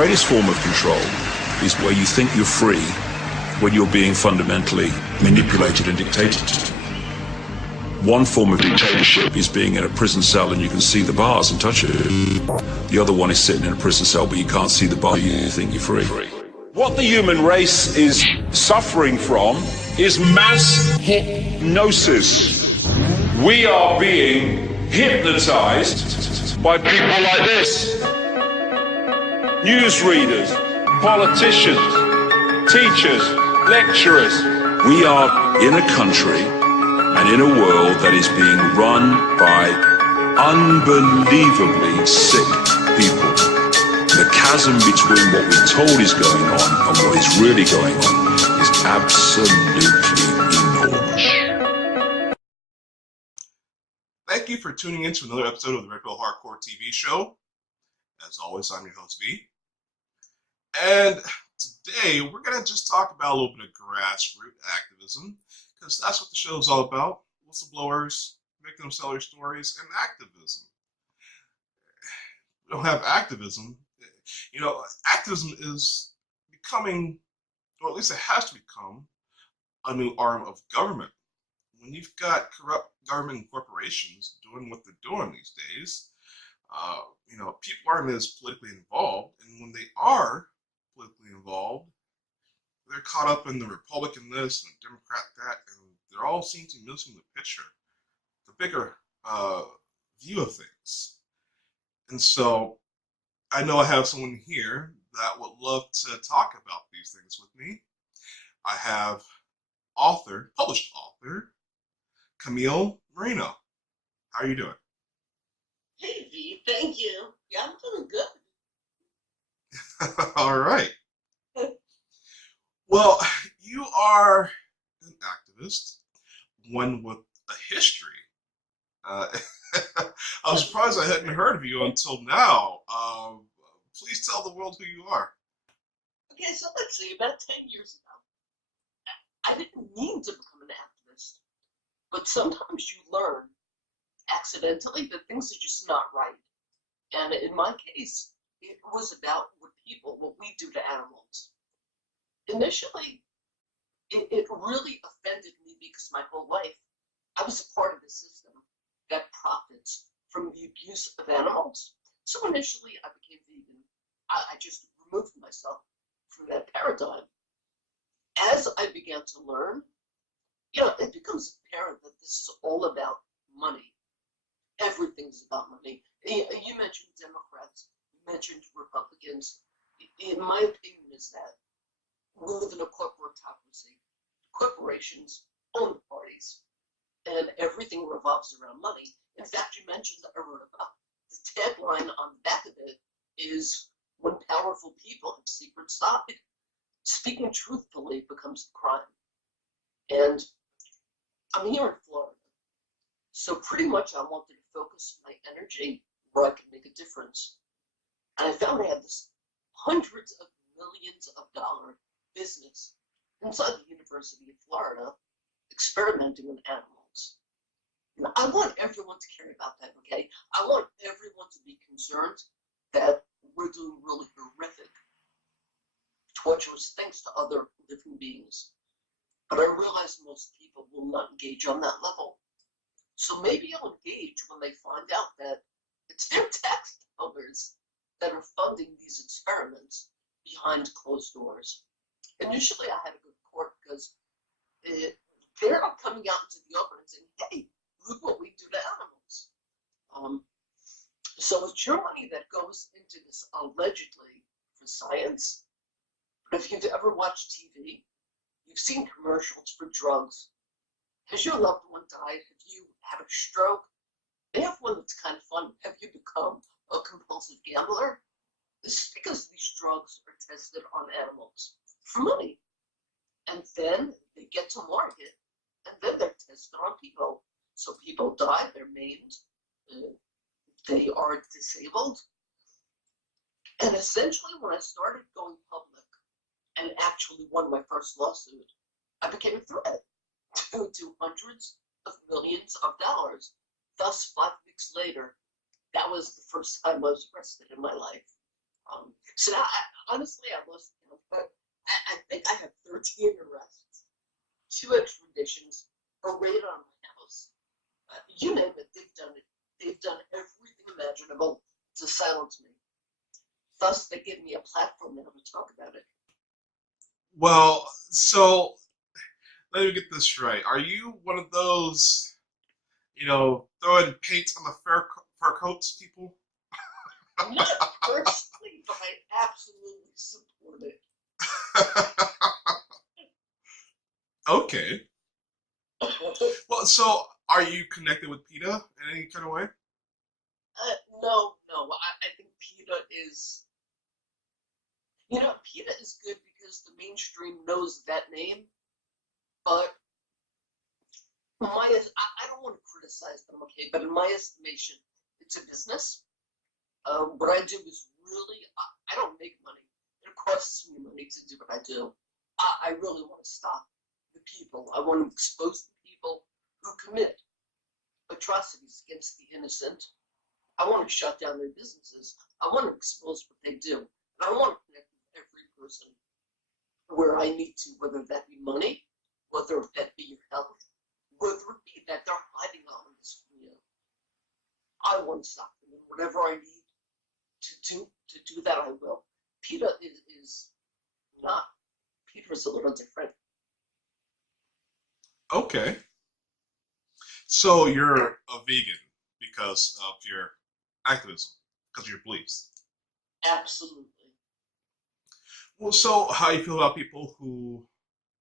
greatest form of control is where you think you're free when you're being fundamentally manipulated and dictated to. One form of dictatorship is being in a prison cell and you can see the bars and touch it. The other one is sitting in a prison cell but you can't see the bar, you think you're free. What the human race is suffering from is mass hypnosis. We are being hypnotized by people like this. Newsreaders, politicians, teachers, lecturers. We are in a country and in a world that is being run by unbelievably sick people. The chasm between what we're told is going on and what is really going on is absolutely enormous. Thank you for tuning in to another episode of the Red Pill Hardcore TV show. As always, I'm your host, V. And today, we're going to just talk about a little bit of grassroots activism, because that's what the show is all about. Whistleblowers, victim seller stories, and activism. We don't have activism. You know, activism is becoming, or at least it has to become, a new arm of government. When you've got corrupt government and corporations doing what they're doing these days, you know, people aren't as politically involved, and when they are politically involved, they're caught up in the Republican this and Democrat that, and they're all seem to be missing the picture, the bigger view of things. And so I know I have someone here that would love to talk about these things with me. I have published author, Camille Marino. How are you doing? Hey, V, thank you. Yeah, I'm doing good. All right. Well, you are an activist, one with a history. I was surprised I hadn't heard of you until now. Please tell the world who you are. Okay, so let's see, about 10 years ago, I didn't mean to become an activist, but sometimes you learn accidentally that things are just not right. And in my case, it was about what we do to animals. Initially, it really offended me because my whole life, I was a part of a system that profits from the abuse of animals. So initially, I became vegan. I just removed myself from that paradigm. As I began to learn, you know, it becomes apparent that this is all about money. Everything's about money. You mentioned Democrats, you mentioned Republicans. In my opinion, is that we live in a corporatocracy. Corporations own the parties, and everything revolves around money. In fact, you mentioned that I wrote about the tagline on the back of it is, when powerful people have secret side, speaking truthfully becomes the crime. And I'm here in Florida, so pretty much I wanted to focus my energy where I could make a difference. And I found I had this hundreds of millions of dollar business inside the University of Florida experimenting with animals. And I want everyone to care about that, okay? I want everyone to be concerned that we're doing really horrific, torturous things to other living beings. But I realize most people will not engage on that level. So maybe I'll engage when they find out that it's their tax dollars that are funding these experiments behind closed doors. Initially, I had a good court because they're not coming out into the open and saying, hey, look what we do to animals. So it's your money that goes into this allegedly for science. But if you've ever watched TV, you've seen commercials for drugs. Has your loved one died? Have you had a stroke? They have one that's kind of fun. Have you become a compulsive gambler? This is because these drugs are tested on animals for money. And then they get to market, and then they're tested on people. So people die, they're maimed, they are disabled. And essentially, when I started going public and actually won my first lawsuit, I became a threat to hundreds of millions of dollars. Thus, 5 weeks later, that was the first time I was arrested in my life. So now, honestly, I lost count, but I think I have 13 arrests, 2 extraditions, a raid on my house. You name it, they've done it. They've done everything imaginable to silence me. Thus, they give me a platform now to talk about it. Well, so let me get this right. Are you one of those, throwing paint on the fur coats people? Not personally, but I absolutely support it. Okay. Well, so are you connected with PETA in any kind of way? No. I think PETA is, PETA is good because the mainstream knows that name, but I don't want to criticize them, okay, but in my estimation, it's a business. What I do is really, I don't make money. It costs me money to do what I do. I really want to stop the people. I want to expose the people who commit atrocities against the innocent. I want to shut down their businesses. I want to expose what they do. And I want to connect with every person where I need to, whether that be money, whether that be your health, whether it be that they're hiding all of this from you. I want to stop them, and whatever I need to do that, I will. PETA is not. PETA is a little different. Okay. So you're a vegan because of your activism, because of your beliefs. Absolutely. Well, so how do you feel about people who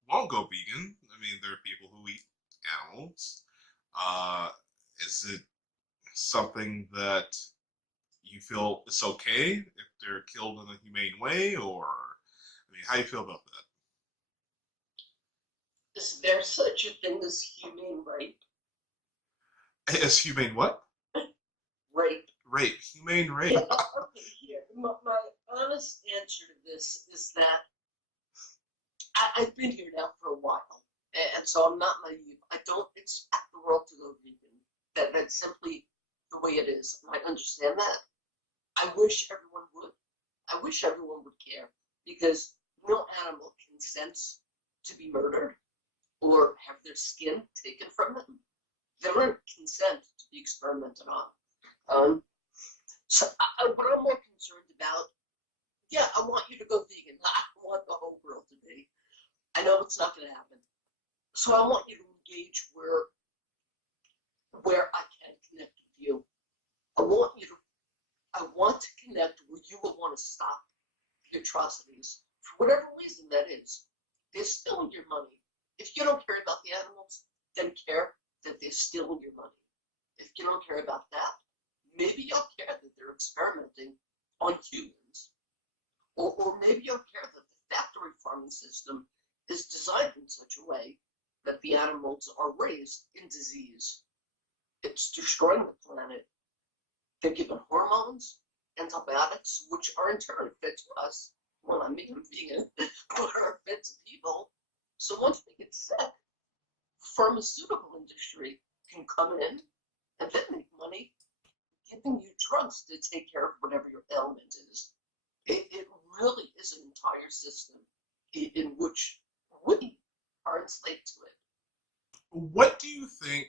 won't go vegan? I mean, there are people who eat animals. Is it something that you feel is okay if they're killed in a humane way, or how do you feel about that? Is there such a thing as humane rape? Is humane what? Rape. Rape. Humane rape. Yeah, okay, here. My honest answer to this is that I've been here now for a while, and so I'm not naive. I don't expect the world to go vegan. That's simply the way it is. And I understand that. I wish everyone would. I wish everyone would care, because no animal consents to be murdered or have their skin taken from them. They don't consent to be experimented on. So what I'm more concerned about, yeah, I want you to go vegan. I want the whole world to be. I know it's not going to happen. So I want you to engage where I can connect with you. I want to connect where you will want to stop the atrocities for whatever reason that is. They're stealing your money. If you don't care about the animals, then care that they're stealing your money. If you don't care about that, maybe you'll care that they're experimenting on humans. Or maybe you'll care that the factory farming system is designed in such a way that the animals are raised in disease. It's destroying the planet. They're given hormones, antibiotics, which are in turn fit to us. Well, I mean, I'm vegan, but are fit to people. So once we get sick, the pharmaceutical industry can come in and then make money giving you drugs to take care of whatever your ailment is. It really is an entire system in which we are enslaved to it. What do you think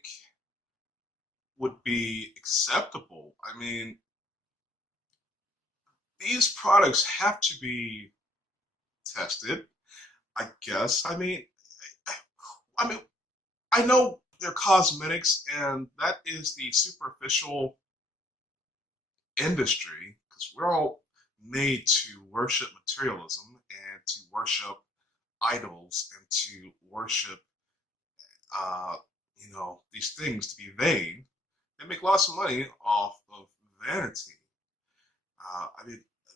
would be acceptable? I mean, these products have to be tested, I guess. I mean, I know they're cosmetics, and that is the superficial industry, because we're all made to worship materialism and to worship idols and to worship, these things to be vain. They make lots of money off of vanity.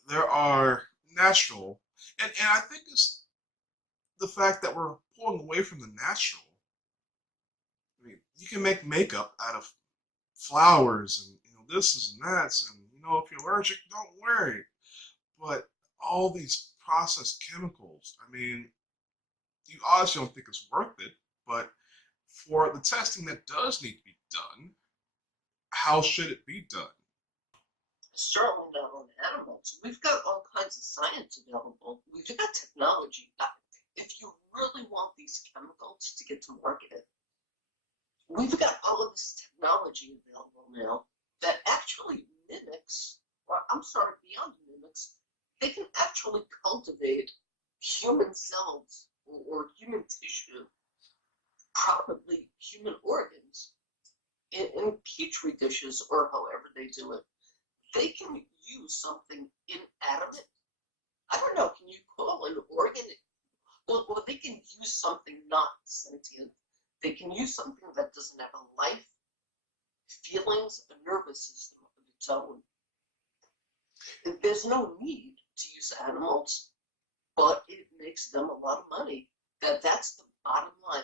There are natural, and I think it's the fact that we're pulling away from the natural. I mean, you can make makeup out of flowers and this and that, and if you're allergic, don't worry. But all these processed chemicals, I mean, you obviously don't think it's worth it, but for the testing that does need to be done, how should it be done? certainly not on animals. We've got all kinds of science available. We've got technology. If you really want these chemicals to get to market, we've got all of this technology available now that actually mimics, or I'm sorry, beyond mimics, they can actually cultivate human cells or human tissue, probably human organs, in petri dishes or however they do it. They can use something inanimate. I don't know, can you call an organ? Well, they can use something not sentient. They can use something that doesn't have a life, feelings, a nervous system of its own. And there's no need to use animals, but it makes them a lot of money. That's the bottom line.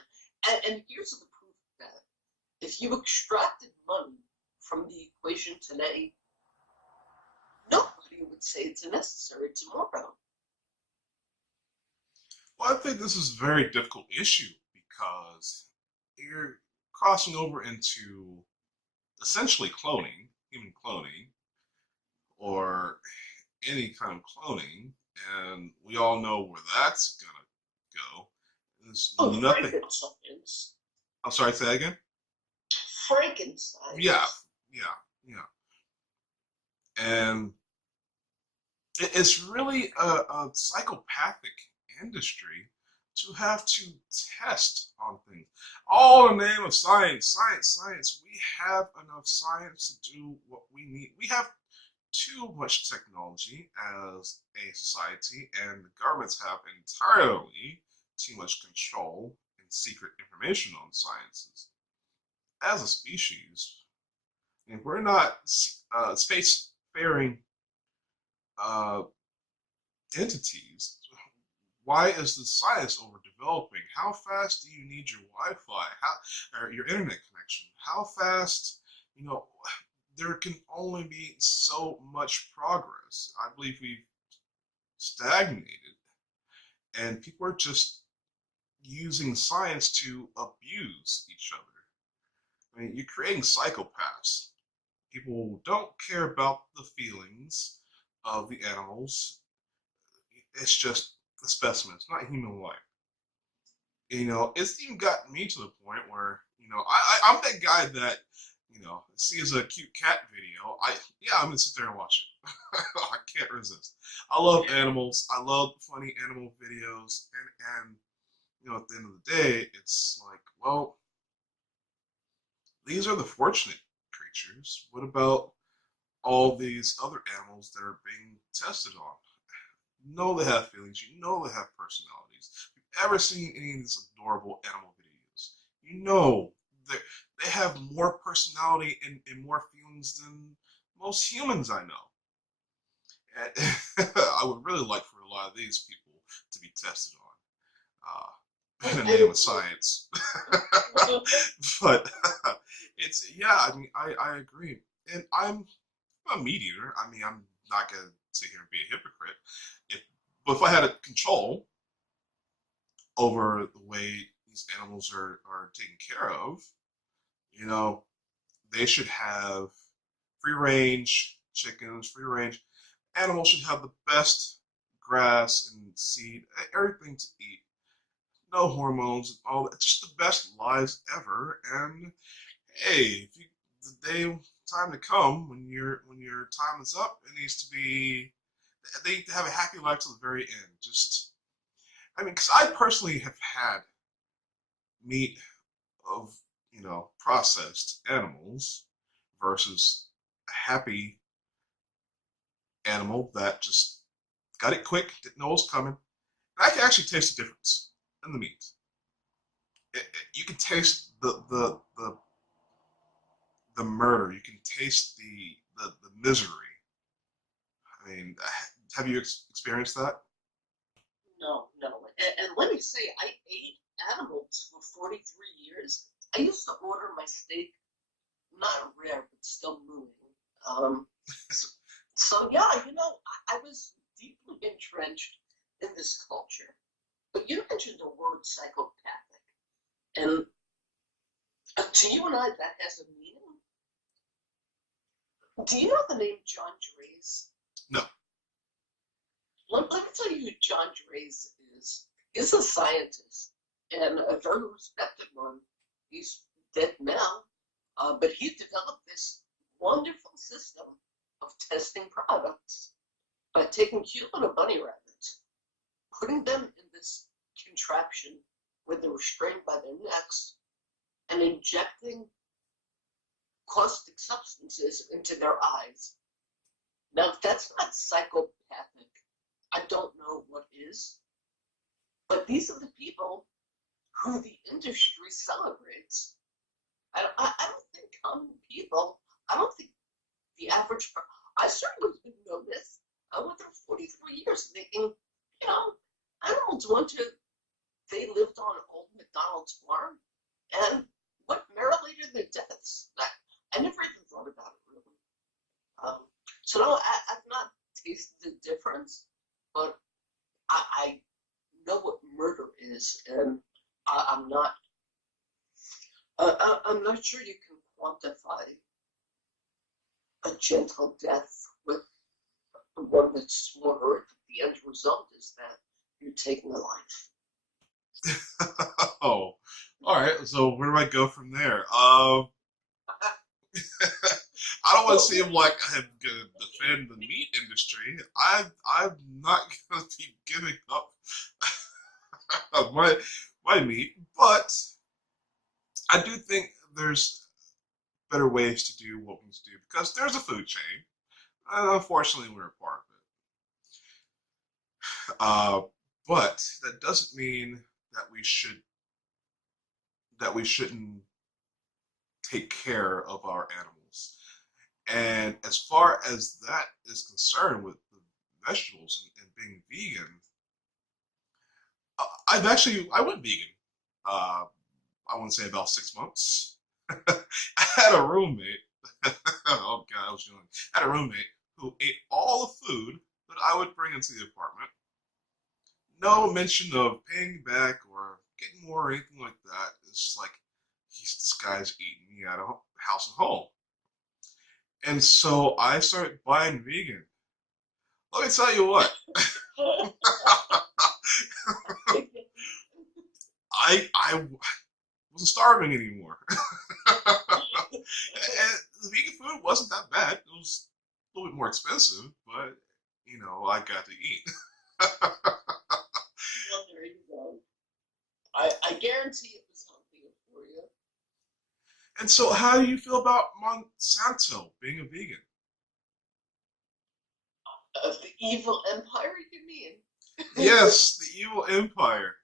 And here's the proof of that. If you extracted money from the equation today, nobody would say it's necessary tomorrow. Well, I think this is a very difficult issue because you're crossing over into essentially cloning, human cloning, or any kind of cloning, and we all know where that's gonna go. There's nothing. Frankenstein's. I'm sorry, say that again? Frankenstein. Yeah. And it's really a psychopathic industry to have to test on things. All in the name of science. We have enough science to do what we need. We have too much technology as a society, and the governments have entirely too much control and secret information on sciences. As a species, if we're not spacefaring entities, why is the science overdeveloping? How fast do you need your Wi-Fi? Or your internet connection? How fast, there can only be so much progress. I believe we've stagnated, and people are just using science to abuse each other. I mean, you're creating psychopaths. People don't care about the feelings of the animals. It's just a specimen. It's not human life. It's even gotten me to the point where, I'm that guy that, sees a cute cat video. I'm gonna sit there and watch it. I can't resist. I love animals. I love funny animal videos, and at the end of the day, it's like, well, these are the fortunate creatures. What about all these other animals that are being tested on? You know they have feelings. You know they have personalities. If you've ever seen any of these adorable animal videos, you know they have more personality and more feelings than most humans I know. And I would really like for a lot of these people to be tested on in the name of science. But I agree. And I'm a meat eater. I mean, I'm not going to sit here and be a hypocrite. But if I had a control over the way these animals are taken care of, they should have free range chickens, free range animals should have the best grass and seed, everything to eat. No hormones, all that, just the best lives ever. And hey, the time to come when your time is up, it needs to be. They need to have a happy life to the very end. Because I personally have had meat of processed animals versus a happy animal that just got it quick, didn't know it was coming. And I can actually taste the difference in the meat. You can taste the murder. You can taste the misery. I mean, have you experienced that? No. And let me say, I ate animals for 43 years. I used to order my steak, not rare, but still moving. So yeah, I was deeply entrenched in this culture. But you mentioned the word psychopathic. And to you and I, that has a meaning. Do you know the name John Draze? No. Let me tell you who John Draze is. He's a scientist and a very respected one. He's dead now, but he developed this wonderful system of testing products by taking cute little bunny rabbits, putting them in this contraption where they're restrained by their necks, and injecting caustic substances into their eyes. Now, if that's not psychopathic, I don't know what is. But these are the people who the industry celebrates. I don't think common people, I don't think the average, I certainly didn't know this. I went through 43 years thinking, you know, animals they lived on old McDonald's farm and went merrily to their deaths. I never even thought about it really. So no, I've not tasted the difference, but I know what murder is, and I'm not sure you can quantify a gentle death with one that's more horrific. The end result is that you're taking a life. Oh, all right. So where do I go from there? I don't want to seem like I'm gonna defend the meat industry. I'm not gonna be giving up my meat, but I do think there's better ways to do what we need to do because there's a food chain, and unfortunately we're a part of it. But that doesn't mean that we shouldn't take care of our animals. And as far as that is concerned with the vegetables and being vegan, I went vegan. I want to say about 6 months. I had a roommate. Oh God, I was young. I had a roommate who ate all the food that I would bring into the apartment. No mention of paying back or getting more or anything like that. It's just like this guy's eating me out of house and home. And so I started buying vegan. Let me tell you what. I wasn't starving anymore. And the vegan food wasn't that bad. It was a little bit more expensive, but you know, I got to eat. Well, there you go. I guarantee it was healthier for you. And so how do you feel about Monsanto being a vegan? Of the evil empire, you mean? Yes, the evil empire.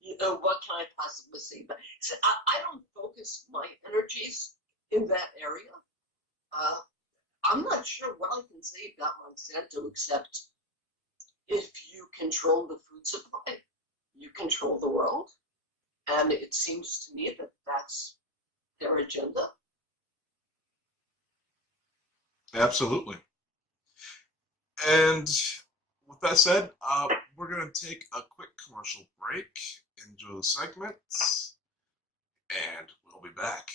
You know, what can I possibly say? But see, I don't focus my energies in that area. I'm not sure what I can say about Monsanto except if you control the food supply, you control the world. And it seems to me that that's their agenda. Absolutely. And with that said, we're going to take a quick commercial break, enjoy the segments, and we'll be back.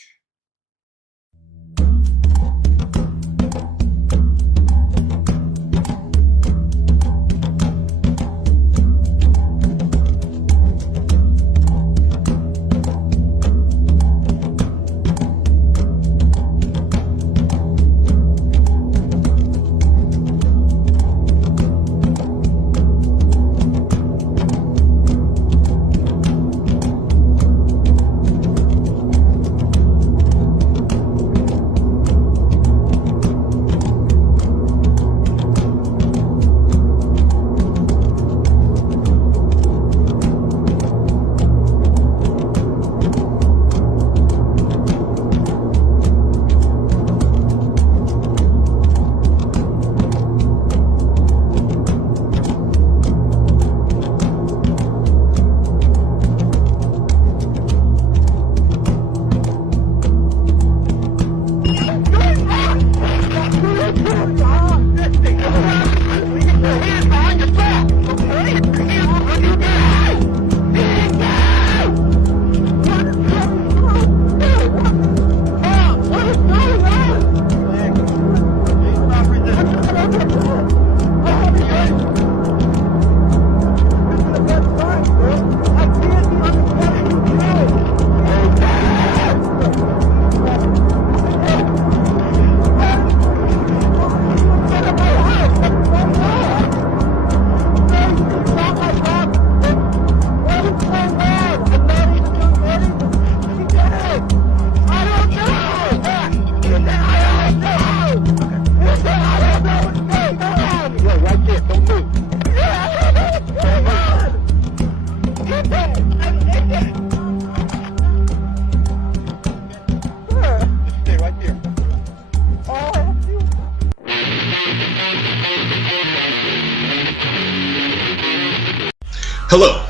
Hello,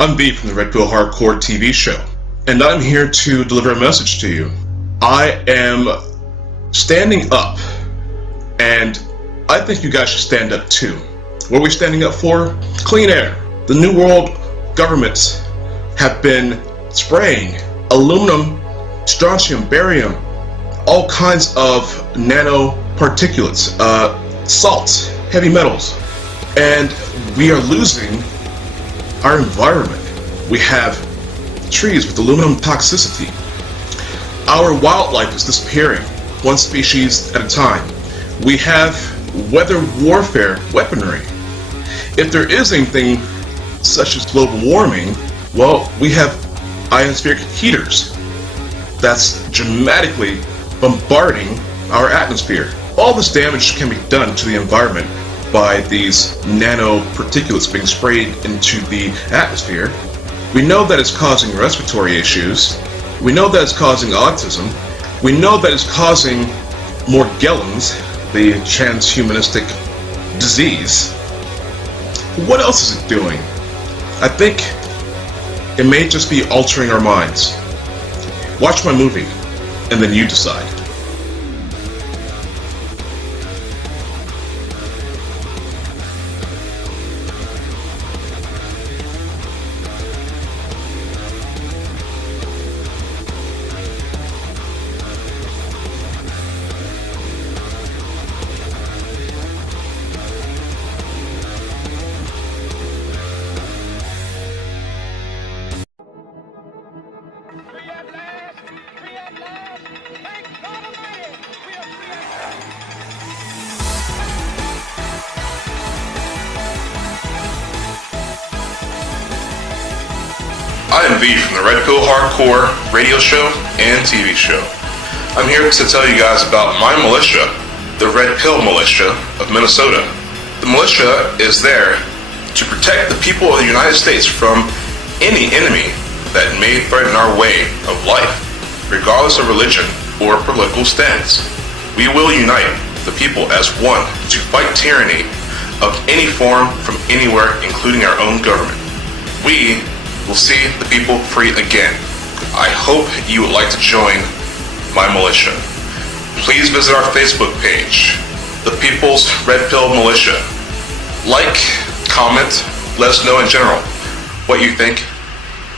I'm B from the Red Pill Hardcore TV show, and I'm here to deliver a message to you. I am standing up, and I think you guys should stand up too. What are we standing up for? Clean air. The New World governments have been spraying aluminum, strontium, barium, all kinds of nanoparticulates, salts, heavy metals, and we are losing our environment. We have trees with aluminum toxicity. Our wildlife is disappearing, one species at a time. We have weather warfare weaponry. If there is anything such as global warming, well, we have ionospheric heaters that's dramatically bombarding our atmosphere. All this damage can be done to the environment by these nanoparticulates being sprayed into the atmosphere. We know that it's causing respiratory issues. We know that it's causing autism. We know that it's causing Morgellons, the transhumanistic disease. What else is it doing? I think it may just be altering our minds. Watch my movie, and then you decide. I am V from the Red Pill Hardcore radio show and TV show. I'm here to tell you guys about my militia, the Red Pill Militia of Minnesota. The militia is there to protect the people of the United States from any enemy that may threaten our way of life, regardless of religion or political stance. We will unite the people as one to fight tyranny of any form from anywhere, including our own government. We will see the people free again. I hope you would like to join my militia. Please visit our Facebook page, The People's Red Pill Militia. Like, comment, let us know in general what you think.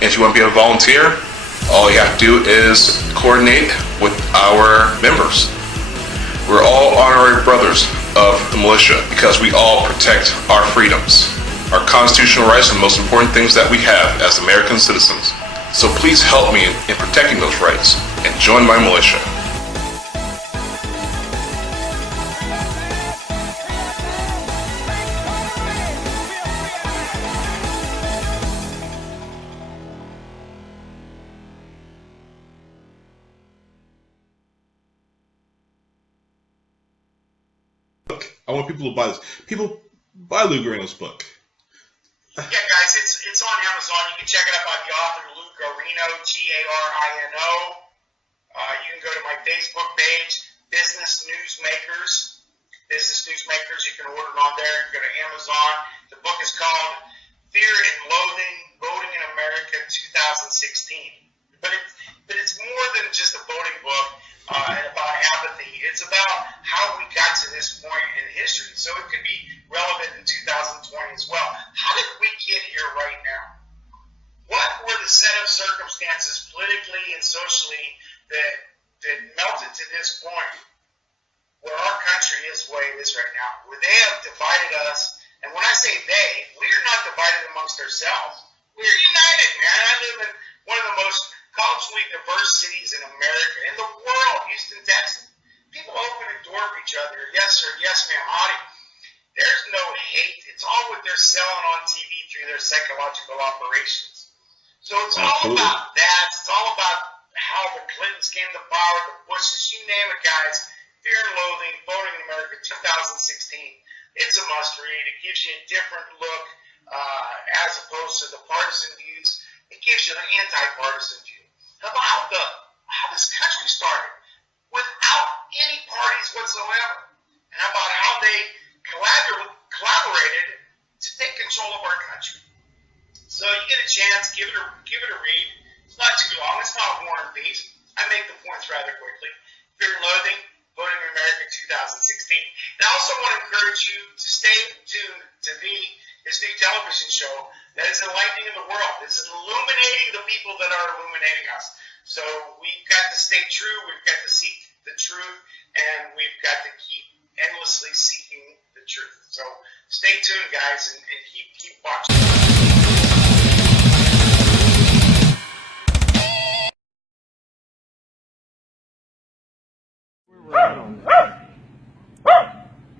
And if you want to be a volunteer, all you have to do is coordinate with our members. We're all honorary brothers of the militia because we all protect our freedoms. Our constitutional rights are the most important things that we have as American citizens. So please help me in protecting those rights and join my militia. I want people to buy this. People, buy Lou Garino's book. Yeah, guys, it's on Amazon. You can check it out by the author, Lou Garino, Garino. You can go to my Facebook page, Business Newsmakers. You can order it on there. You can go to Amazon. The book is called Fear and Loathing, Voting in America 2016. But it's more than just a voting book and about apathy. It's about how we got to this point in history. So it could be relevant in 2020 as well. How did we get here right now? What were the set of circumstances politically and socially that melted to this point where our country is the way it is right now? Where they have divided us, and when I say they, we're not divided amongst ourselves. We're united, man. I live in one of the most culturally diverse cities in America, in the world, Houston, Texas. People open the door for each other. Yes, sir. Yes, ma'am. Howdy. There's no hate. It's all what they're selling on TV through their psychological operations. So it's all about that. It's all about how the Clintons came to power, the Bushes, you name it, guys. Fear and Loathing, Voting in America 2016. It's a must read. It gives you a different look as opposed to the partisan views. It gives you an anti-partisan view about how this country started without any parties whatsoever, and about how they collaborated to take control of our country. rather quickly. Fear and Loathing, Voting in America 2016. And I also want to encourage you to stay tuned to his new television show that is enlightening the world. It's illuminating the people that are illuminating us. So we've got to stay true. We've got to seek the truth, and we've got to keep endlessly seeking the truth. So stay tuned, guys, and keep watching.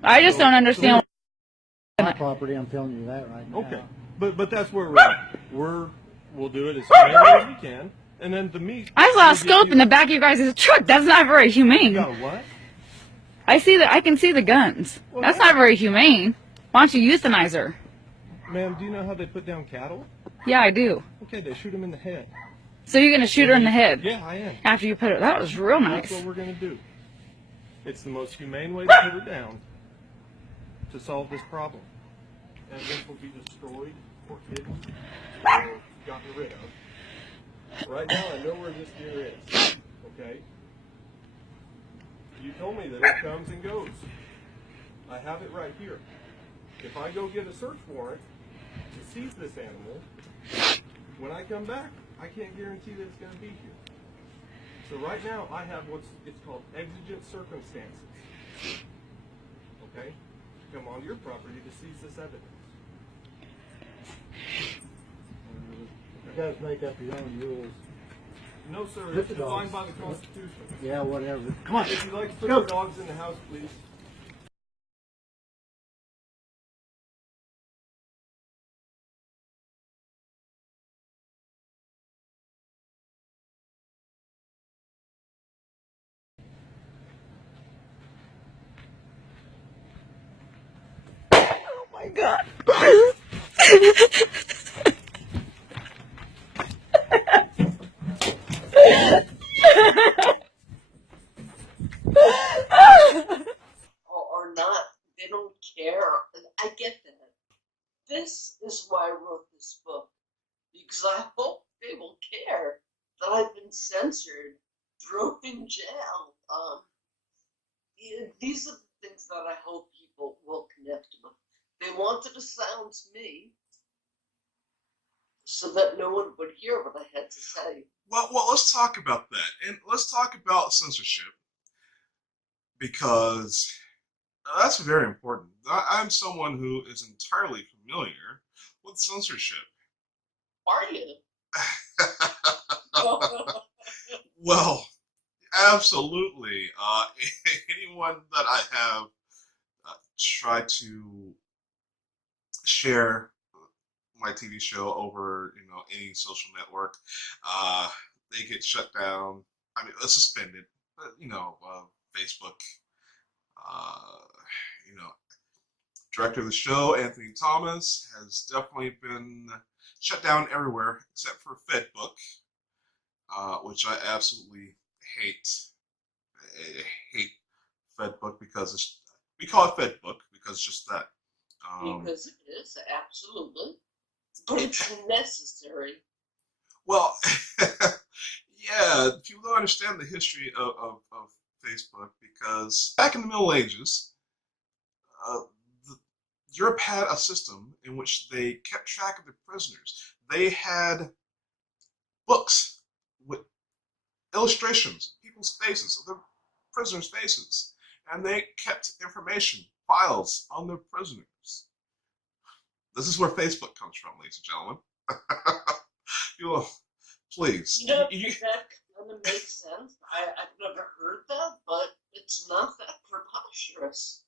I just don't understand. My property, I'm telling you that right now. Okay, but that's where we're at. We'll do it as humanely as we can, and then the meat. I saw a scope in the back of your guys' truck. That's not very humane. You got a what? I can see the guns. Well, That's not very humane. Why don't you euthanize her? Ma'am, do you know how they put down cattle? Yeah, I do. Okay, they shoot them in the head. So you're gonna shoot her in the head? Yeah, I am. After you put her, that was real nice. That's what we're gonna do. It's the most humane way to put her down to solve this problem. And this will be destroyed or hidden or gotten rid of. Right now, I know where this deer is. Okay? You told me that it comes and goes. I have it right here. If I go get a search warrant to seize this animal, when I come back, I can't guarantee that it's going to be here. So right now, I have it's called exigent circumstances. Okay? Come onto your property to seize this evidence. You guys make up your own rules. No, sir. It's defined by the Constitution. Yeah, whatever. Come on. If you'd like to put Go. your dogs in the house, please. Oh my God. Or not, they don't care. I get that. This is why I wrote this book, because I hope they will care that I've been censored, thrown in jail. These are the things that I hope people will connect with. They wanted to silence me so that no one would hear what I had to say. Well, let's talk about that, and let's talk about censorship, because that's very important. I'm someone who is entirely familiar with censorship. Are you? Well, absolutely. Anyone that I have tried to share my TV show over, any social network, they get shut down. I mean, suspended. Facebook. Director of the show, Anthony Thomas, has definitely been shut down everywhere except for FedBook, which I absolutely hate. I hate FedBook because we call it FedBook because it's just that. Because it is, absolutely. But it's necessary. Well, yeah, people don't understand the history of Facebook, because back in the Middle Ages, Europe had a system in which they kept track of the prisoners. They had books with illustrations of people's faces, of the prisoners' faces, and they kept information, files on the prisoners. This is where Facebook comes from, ladies and gentlemen. Please. That kind of makes sense. I've never heard that, but it's not that preposterous.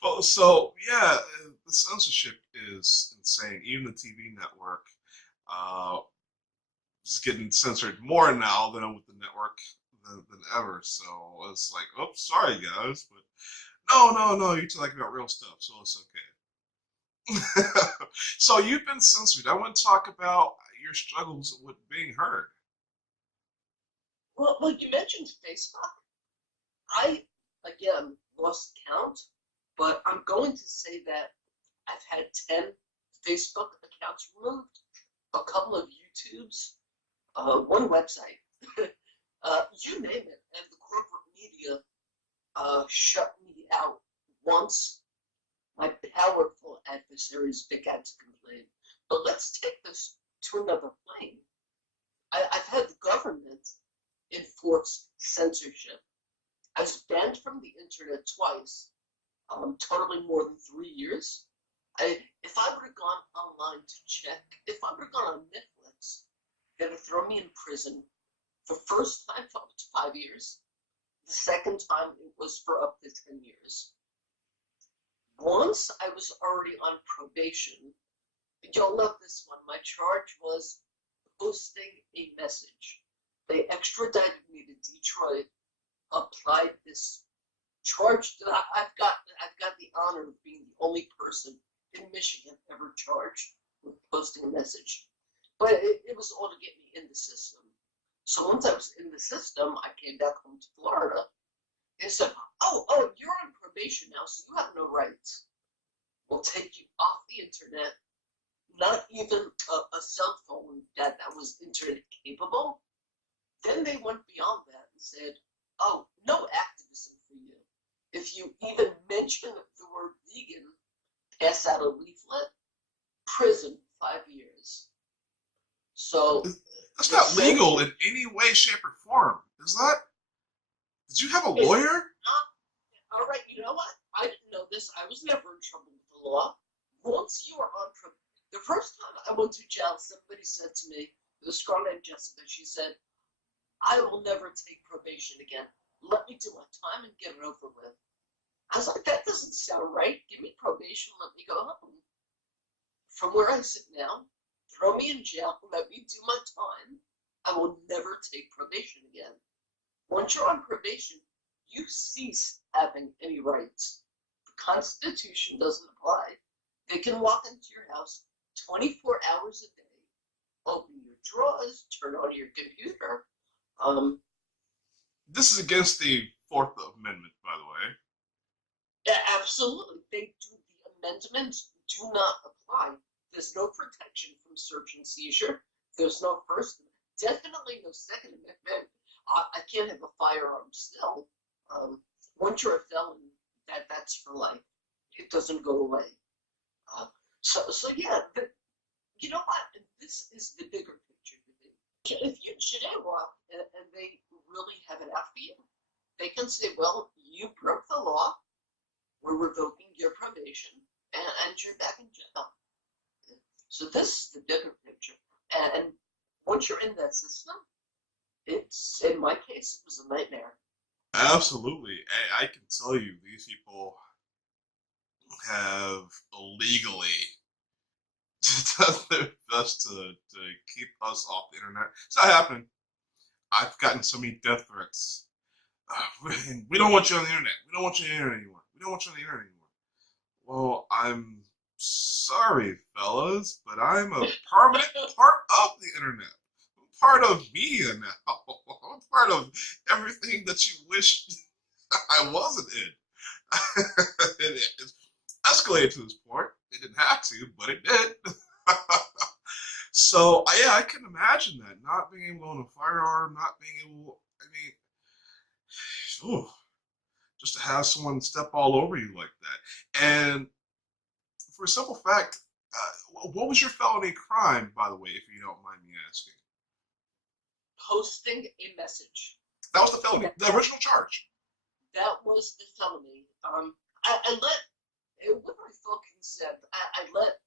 Well, so yeah, the censorship is insane. Even the TV network is getting censored more now than with the network than ever. So it's like, oh, sorry guys, but no, you're talking about real stuff, so it's okay. So you've been censored. I want to talk about your struggles with being heard. Well, you mentioned Facebook. I, again, lost count, but I'm going to say that I've had 10 Facebook accounts removed, a couple of YouTubes, one website. you name it, and the corporate media shut me out once my powerful adversaries began to complain. But let's take this to another plane. I've had the government enforce censorship. I was banned from the internet twice, totaling more than 3 years. If I would have gone online to check, if I would have gone on Netflix, they would throw me in prison. The first time for up to 5 years. The second time it was for up to 10 years. Once I was already on probation. You'll love this one. My charge was posting a message. They extradited me to Detroit, applied this charge that I've got the honor of being the only person in Michigan ever charged with posting a message. But it was all to get me in the system. So once I was in the system, I came back home to Florida and said, oh, you're on probation now, so you have no rights. We'll take you off the internet. Not even a cell phone that was internet capable. Then they went beyond that and said, oh, no activism for you. If you even mention the word vegan, pass out a leaflet, prison 5 years. So that's not legal in any way, shape, or form. Is that? Did you have a lawyer? All right, you know what? I didn't know this. I was never in trouble with the law. Once you are on probation, the first time I went to jail, somebody said to me, this girl named Jessica, she said, I will never take probation again. Let me do my time and get it over with. I was like, that doesn't sound right. Give me probation, let me go home. From where I sit now, throw me in jail, let me do my time. I will never take probation again. Once you're on probation, you cease having any rights. The Constitution doesn't apply. They can walk into your house 24 hours a day, open your drawers, turn on your computer. This is against the Fourth Amendment, by the way. Yeah, absolutely. The amendments do not apply. There's no protection from search and seizure. There's no First Amendment. Definitely no Second Amendment. I can't have a firearm still. Once you're a felon, that's for life. It doesn't go away. So yeah, you know what? This is the bigger picture to me. If you jaywalk and they really have it out for you, they can say, well, you broke the law, we're revoking your probation, and you're back in jail. So this is the bigger picture. And once you're in that system, it's, in my case, it was a nightmare. Absolutely. I can tell you, these people have illegally done their best to keep us off the internet. It's not happening. I've gotten so many death threats. We don't want you on the internet. We don't want you on the internet anymore. We don't want you on the internet anymore. Well, I'm sorry, fellas, but I'm a permanent part of the internet. I'm part of media now. I'm part of everything that you wish I wasn't in. It escalated to this point. It didn't have to, but it did. So, yeah, I can imagine that. Not being able to own a firearm, not being able, just to have someone step all over you like that. And for a simple fact, what was your felony crime, by the way, if you don't mind me asking? Posting a message. That was the felony, the original charge. That was the felony. I let, with my full consent, I let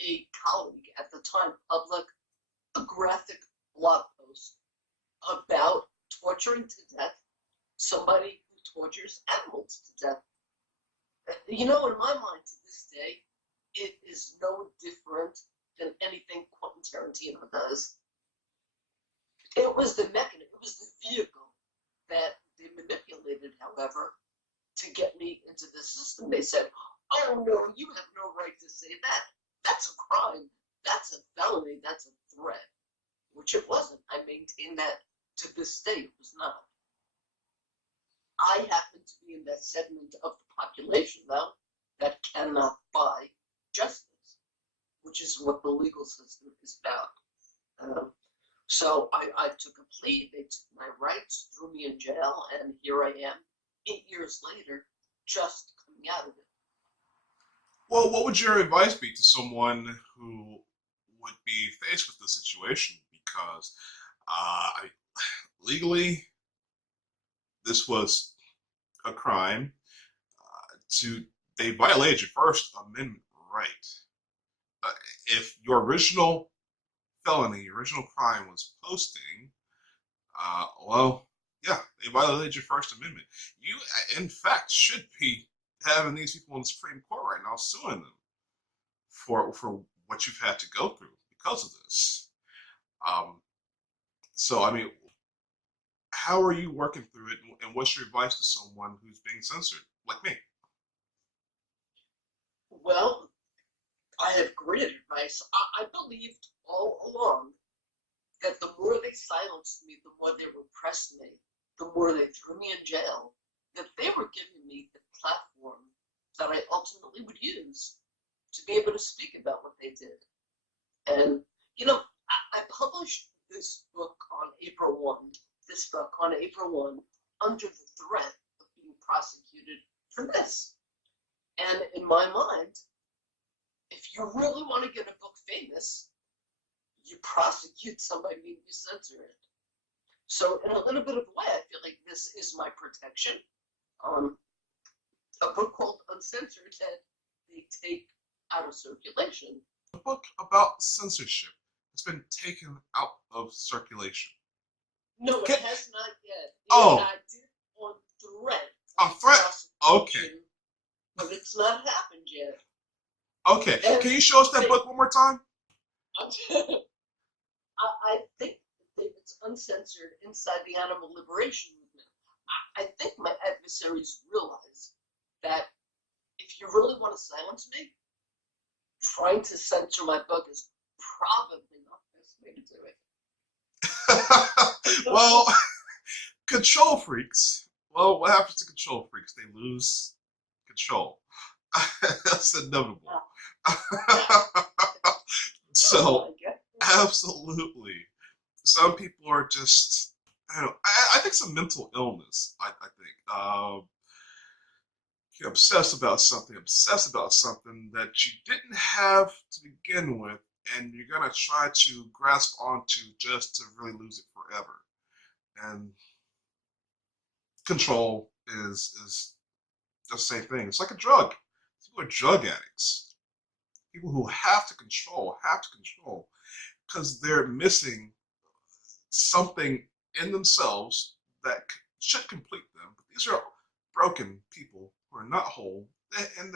a colleague at the time public a graphic blog post about torturing to death somebody who tortures animals to death. You know, in my mind to this day, it is no different than anything Quentin Tarantino does. It was the mechanism, it was the vehicle that they manipulated, however, to get me into the system. They said, oh no, you have no right to say that. That's a crime. That's a felony. That's a threat. Which it wasn't. I maintain that to this day. It was not. I happen to be in that segment of the population, though, that cannot buy justice, which is what the legal system is about. So I took a plea, they took my rights, threw me in jail, and here I am, 8 years later, just coming out of it. Well, what would your advice be to someone who would be faced with this situation? Because legally, this was a crime. They violated your First Amendment right. If your original felony, your original crime was posting, well, yeah, they violated your First Amendment. You, in fact, should be having these people in the Supreme Court right now suing them for what you've had to go through because of this. So, I mean, how are you working through it, and what's your advice to someone who's being censored, like me? Well, I have great advice. I believed all along that the more they silenced me, the more they repressed me, the more they threw me in jail, that they were giving me the platform that I ultimately would use to be able to speak about what they did. And, you know, I published this book on April 1, under the threat of being prosecuted for this. And in my mind, if you really want to get a book famous, you prosecute somebody and you censor it. So in a little bit of a way, I feel like this is my protection. A book called Uncensored that they take out of circulation. A book about censorship has been taken out of circulation. No, it has not yet. Oh. I did on threat. On threat? Okay. But it's not happened yet. Okay. And can you show us that book one more time? I think it's uncensored inside the animal liberation movement. I think my adversaries realize that if you really want to silence me, trying to censor my book is probably not the best way to do it. Well, control freaks. Well, what happens to control freaks? They lose control. That's inevitable. So, absolutely. Some people are just, I think some mental illness, I think. You're obsessed about something that you didn't have to begin with, and you're going to try to grasp onto just to really lose it forever. And control is just the same thing. It's like a drug. People are drug addicts. People who have to control, because they're missing something in themselves that should complete them. But these are broken people who are not whole, and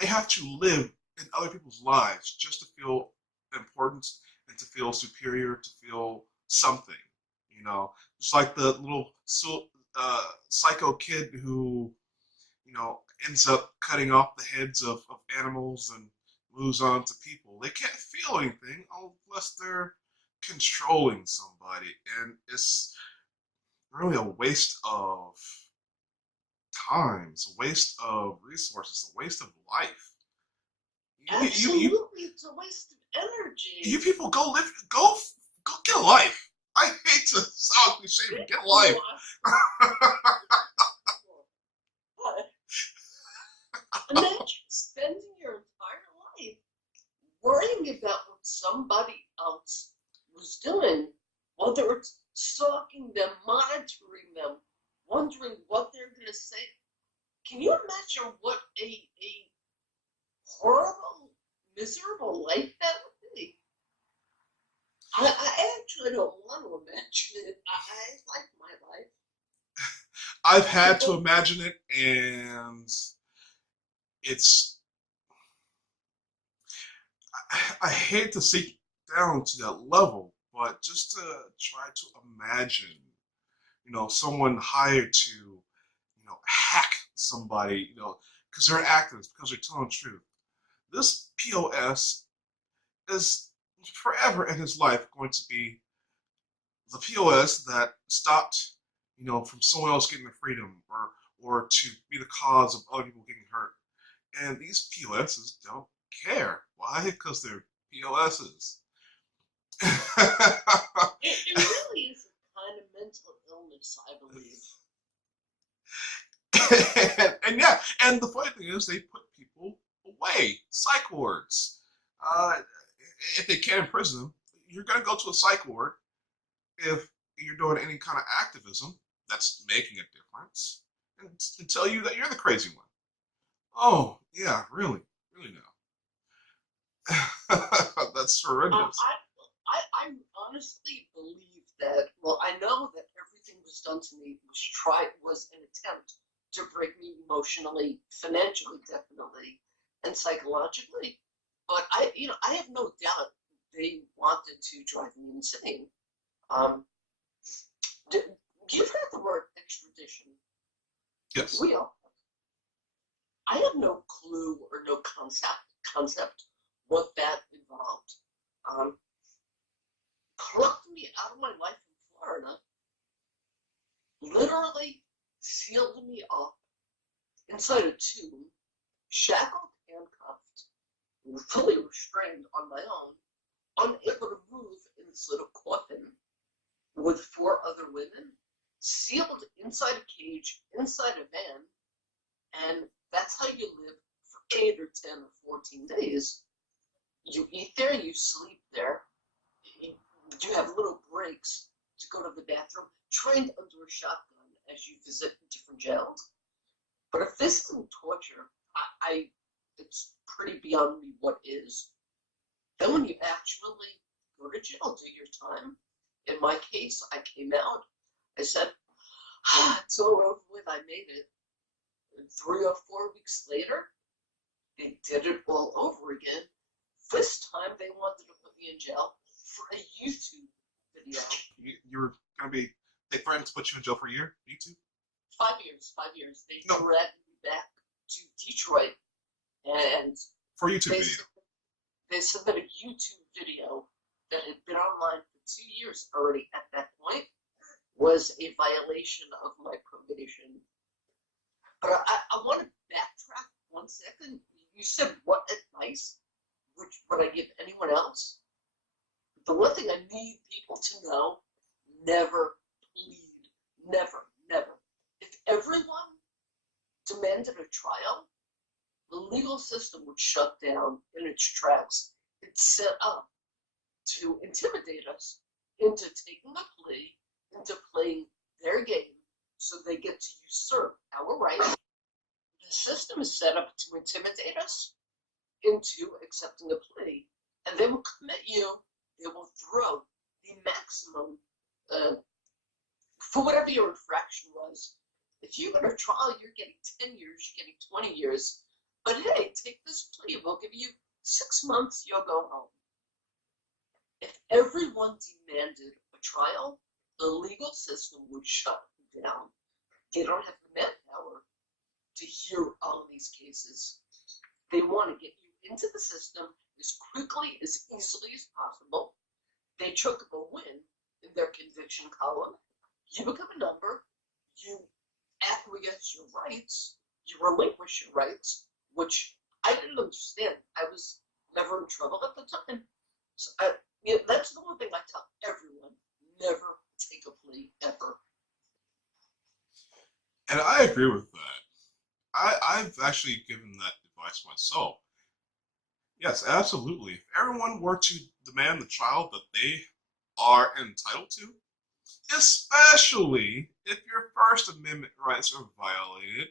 they have to live in other people's lives just to feel important and to feel superior, to feel something, you know. Just like the little psycho kid who, you know, ends up cutting off the heads of animals and moves on to people. They can't feel anything unless they're controlling somebody, and it's really a waste of time. It's a waste of resources, a waste of life. Absolutely, it's a waste of energy. You people go get a life. I hate to sound cliche, but get a life. Imagine spending your entire life worrying about what somebody else was doing, whether it's stalking them, monitoring them, wondering what they're going to say. Can you imagine what a horrible, miserable life that would be? I actually don't want to imagine it. I like my life. I've had to imagine it, and it's... I hate to sink down to that level, but just to try to imagine, you know, someone hired to, you know, hack somebody, you know, because they're activists, because they're telling the truth. This POS is forever in his life going to be the POS that stopped, you know, from someone else getting their freedom, or to be the cause of other people getting hurt. And these POSs don't care. Why? Because they're POSs. It really is a kind of mental illness, I believe. And yeah, and the funny thing is they put people away, psych wards. If they can't imprison them, you're going to go to a psych ward if you're doing any kind of activism that's making a difference, and to tell you that you're the crazy one. Oh, yeah, really no. That's horrendous. I honestly believe that, well, I know that everything was done to me was an attempt to break me emotionally, financially, definitely, and psychologically. But I have no doubt they wanted to drive me insane. You've heard the word extradition. Yes. We all have. I have no clue or no concept what that involved. Plucked me out of my life in Florida, literally sealed me up inside a tomb, shackled, handcuffed, fully restrained on my own, unable to move in this little coffin with 4 other women, sealed inside a cage, inside a van, and that's how you live for 8 or 10 or 14 days. You eat there, you sleep there, you have little breaks to go to the bathroom, trained under a shotgun as you visit different jails. But if this isn't torture, it's pretty beyond me what is. Then when you actually go to jail, do your time. In my case, I came out. I said, it's all over with, I made it. And 3 or 4 weeks later, they did it all over again. This time they wanted to put me in jail for a YouTube video. You were going to be, they threatened to put you in jail for a year? YouTube? 5 years. They dragged me back to Detroit, and for a YouTube video. They submitted a YouTube video that had been online for 2 years already at that point, was a violation of my probation. But I want to backtrack 1 second. You said, what advice would I give anyone else? The one thing I need people to know, never plead. Never. If everyone demanded a trial, the legal system would shut down in its tracks. It's set up to intimidate us into taking a plea, into playing their game, so they get to usurp our rights. The system is set up to intimidate us into accepting a plea, and they will commit you. They will throw the maximum for whatever your infraction was. If you go to trial, you're getting 10 years, you're getting 20 years. But hey, take this plea. We'll give you 6 months, you'll go home. If everyone demanded a trial, the legal system would shut down. They don't have the manpower to hear all these cases. They want to get you into the system as quickly, as easily as possible. They took a win in their conviction column. You become a number. You acquiesce your rights. You relinquish your rights, which I didn't understand. I was never in trouble at the time. So that's the one thing I tell everyone. Never take a plea, ever. And I agree with that. I've actually given that advice myself. Yes, absolutely. If everyone were to demand the trial that they are entitled to, especially if your First Amendment rights are violated,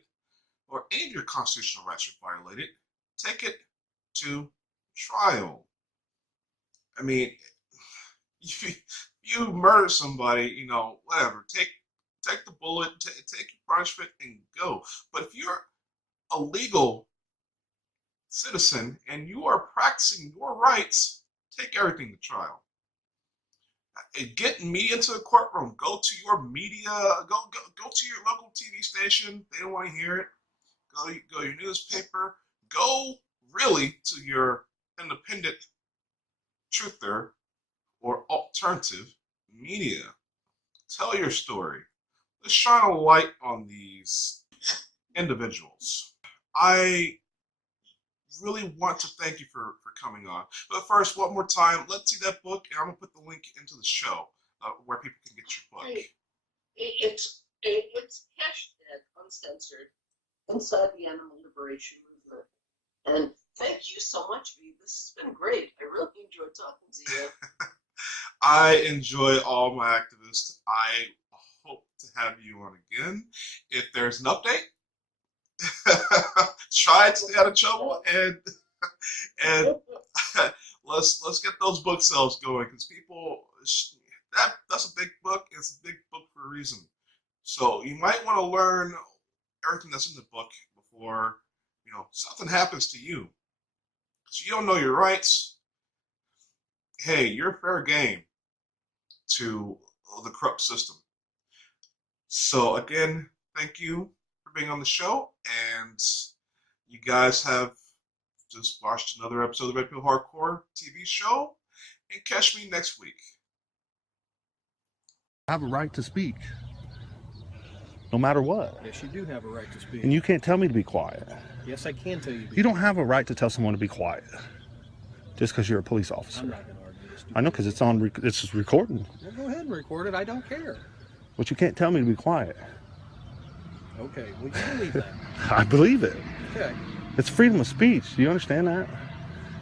or any of your constitutional rights are violated, take it to trial. I mean, you murder somebody, whatever, take the bullet, take your punishment and go. But if you're a legal citizen and you are practicing your rights, take everything to trial. Get media into the courtroom. Go to your media. Go to your local TV station. They don't want to hear it. Go to your newspaper. Go really to your independent truther or alternative media. Tell your story. Let's shine a light on these individuals. I really want to thank you for coming on. But first, one more time, let's see that book, and I'm going to put the link into the show where people can get your book. Right. It's hashtag uncensored inside the animal liberation movement. And thank you so much, V. This has been great. I really enjoyed talking to you. I enjoy all my activists. I hope to have you on again. If there's an update, try to stay out of trouble and let's get those book sales going, because people, that's a big book. It's a big book for a reason. So you might want to learn everything that's in the book before something happens to you. So you don't know your rights. Hey, you're fair game to the corrupt system. So again, thank you for being on the show, and you guys have just watched another episode of the Red Pill Hardcore TV show, and catch me next week. I have a right to speak, no matter what. Yes, you do have a right to speak. And you can't tell me to be quiet. Yes, I can tell you. You don't have a right to tell someone to be quiet just because you're a police officer. I'm not going to argue this. I know, because it's on. It's recording. Well, go ahead and record it. I don't care. But you can't tell me to be quiet. Okay, well, you believe that. I believe it. Okay. It's freedom of speech. Do you understand that?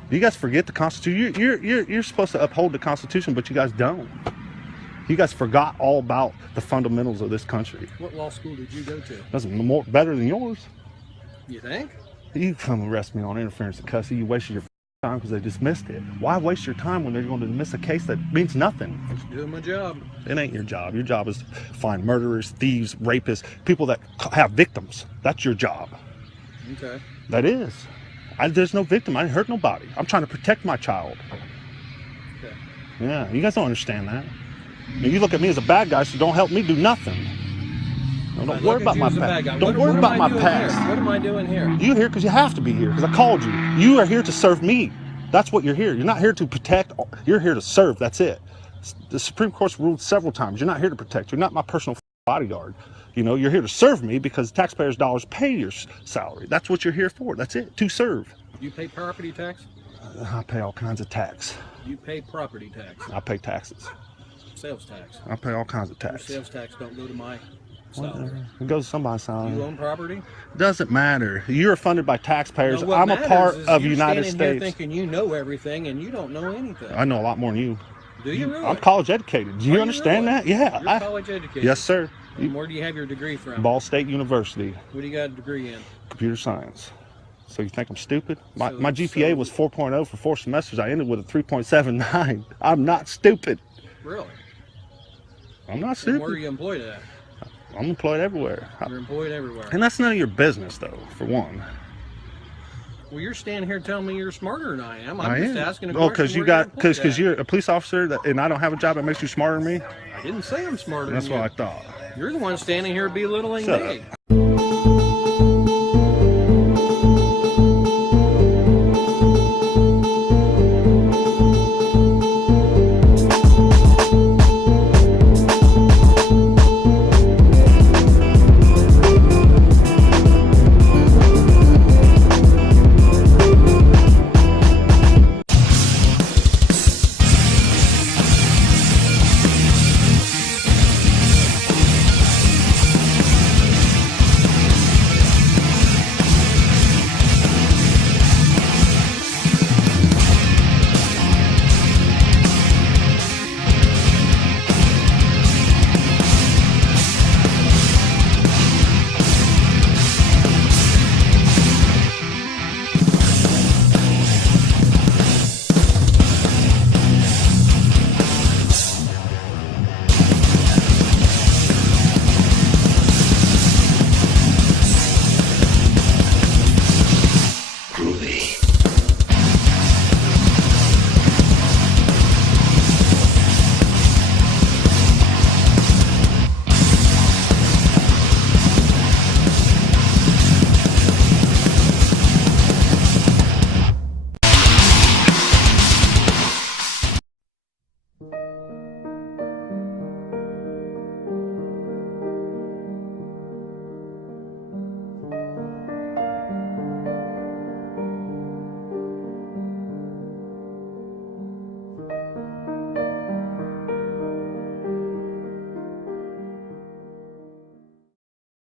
You guys forget the Constitution. You're supposed to uphold the Constitution, but you guys don't. You guys forgot all about the fundamentals of this country. What law school did you go to? Doesn't better than yours. You think? You come arrest me on interference and custody. You wasted your time because they dismissed it. Why waste your time when they're going to dismiss a case that means nothing? Just doing my job. It ain't your job. Your job is to find murderers, thieves, rapists, people that have victims. That's your job. Okay. That is. There's no victim. I didn't hurt nobody. I'm trying to protect my child. Okay. Yeah, you guys don't understand that. Now, you look at me as a bad guy, so don't help me do nothing. No, don't worry about my past. Don't worry about my past. What am I doing here? You're here because you have to be here, because I called you. You are here to serve me. That's what you're here. You're not here to protect. You're here to serve. That's it. The Supreme Court's ruled several times. You're not here to protect. You're not my personal bodyguard. You're here to serve me because taxpayers' dollars pay your salary. That's what you're here for. That's it. To serve. You pay property tax? I pay all kinds of tax. You pay property tax? I pay taxes. Sales tax? I pay all kinds of tax. Your sales tax don't go to my salary. It goes to somebody's salary. You own property? Doesn't matter. You're funded by taxpayers. No, what I'm a part of you're United standing here States. thinking you know everything and you don't know anything. I know a lot more than you. Do you really? I'm college educated. Do you understand that? Yeah. You're college educated? Yes, sir. And where do you have your degree from? Ball State University. What do you got a degree in? Computer science. So you think I'm stupid? My GPA was 4.0 for 4 semesters. I ended with a 3.79. I'm not stupid. Really? I'm not And stupid. where are you employed at? I'm employed everywhere. You're employed everywhere. And that's none of your business, though, for one. Well, you're standing here telling me you're smarter than I am. I'm I just am. asking a question. Because you're a police officer and I don't have a job that makes you smarter than me. I didn't say I'm smarter That's than you. what I thought. You're the one standing here belittling Shut me. up.